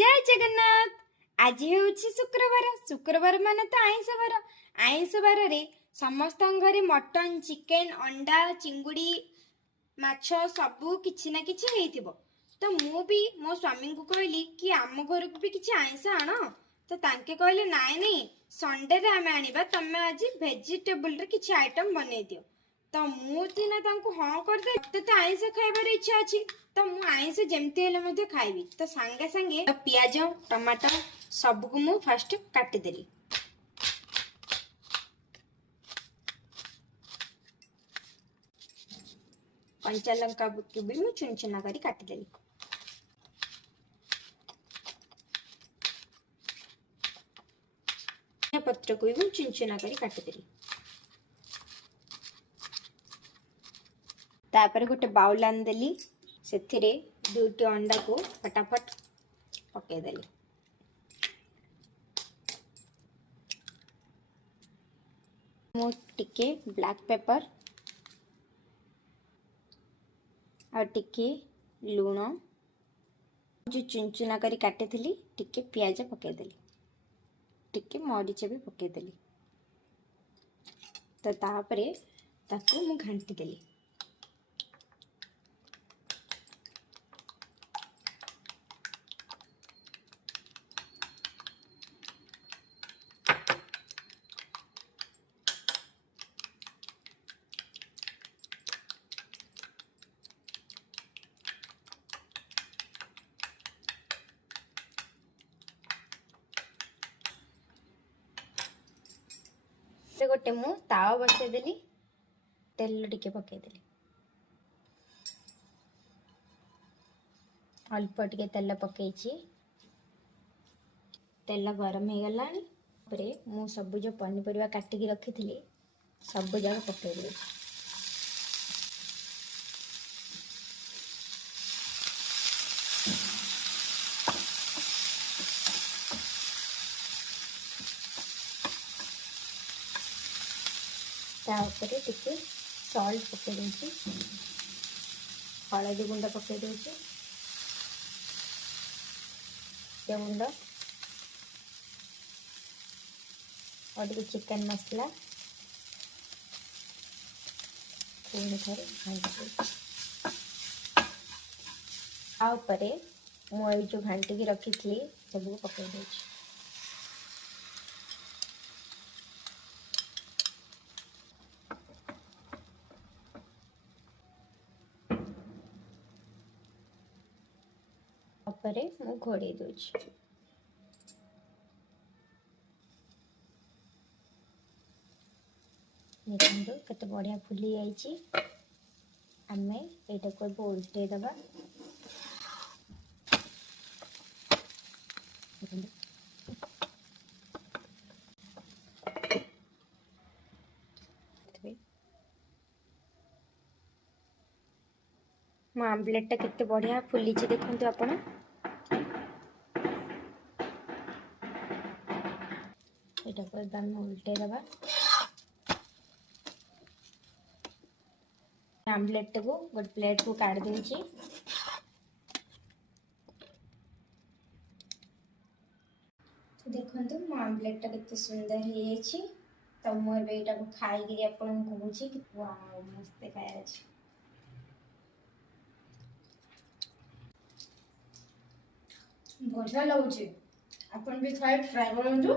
जय जगन्नाथ। आज ହେଉଛି शुक्रवार। शुक्रवार ମାନେ ତ ଆଇଁଷ ବାର। ଆଇଁଷ ବାରରେ ସମସ୍ତଙ୍କ ଘରେ ମଟନ, ଚିକେନ, ଅଣ୍ଡା, ଚିଙ୍ଗୁଡ଼ି, ମାଛ ସବୁ କିଛି ନା କିଛି ହେଇଥିବ। ତ ମୁଁ ବି ମୋ ସ୍ୱାମୀଙ୍କୁ କହିଲି କି ଆମ ଘରକୁ ବି କିଛି ଆଇଁଷ ଆଣ। ତ ତାଙ୍କେ କହିଲେ ନାଇଁ ସଣ୍ଡେରେ ଆମେ ଆଣିବା, ତମେ ଆଜି ଭେଜିଟେବୁଲରେ କିଛି ଆଇଟମ ବନେଇ ଦିଅ। ତ ମୁଁ ଦିନ ତାଙ୍କୁ ହଁ କରିଦେଲି। ମତେ ତ ଆଇଁଷ ଖାଇବାର ଇଚ୍ଛା ଅଛି, ତ ମୁଁ ଆଇଁଷ ଯେମିତି ହେଲେ ମଧ୍ୟ ଖାଇବି। ତ ସାଙ୍ଗେ ସାଙ୍ଗେ ପିଆଜ, ଟମାଟୋ ସବୁକୁ ମୁଁ ଫାଷ୍ଟ କାଟିଦେଲି। କଞ୍ଚା ଲଙ୍କାକୁ ବି ମୁଁ ଚୁନ ଚୁନା କରି କାଟିଦେଲି। ପତ୍ରକୁ ବି ମୁଁ ଚୁନ ଚୁନା କରି କାଟିଦେଲି। ତାପରେ ଗୋଟେ ବାଉଲ ଆଣିଦେଲି, ସେଥିରେ 2ଟି ଅଣ୍ଡାକୁ ଫଟାଫଟ ପକେଇଦେଲି। ମୁଁ ଟିକେ ବ୍ଲାକ୍ ପେପର और टिके लूण, जो चुन चुना करी काटिथली, टिके पियाज पकेदेली, टिके मरीच भी पकेदेली। तो तापरे ताकू मु घांटी देली। गोटे मु तावा बसैदेली, तेल टिके पकईदेली। अल्प टिके तेल पकईची, तेल गरम हो गलानी। मु सब जो पनीपरिया काटिकी रखी सब जगह पकईदेली। ताऊपर टिके सॉल्ट पकई देची, हलदी गुंड पकई देची, गुंड और टिके चिकन मसला पुणी थोड़े घाटी मुझे जो घाटी की रखी थी सब पकई देची। मु घोड़े दूची। देखो केते बढ़िया फुली जाइए। आमे एटा को उल्टे दबा। मो आम्लेट केते बढ़िया फुली देखते आपण। एटा को एकदम उल्टे दबा। आम्लेट को गोटे प्लेट को काट देची। देखो मो आम्लेट केते सुंदर हो जाइए। तो मुझे यहाँ को खाई आपन कहूँ कि वाओ मस्त खाया। बढ़िया लगुच, आपन भी खाए ट्राई करूँ।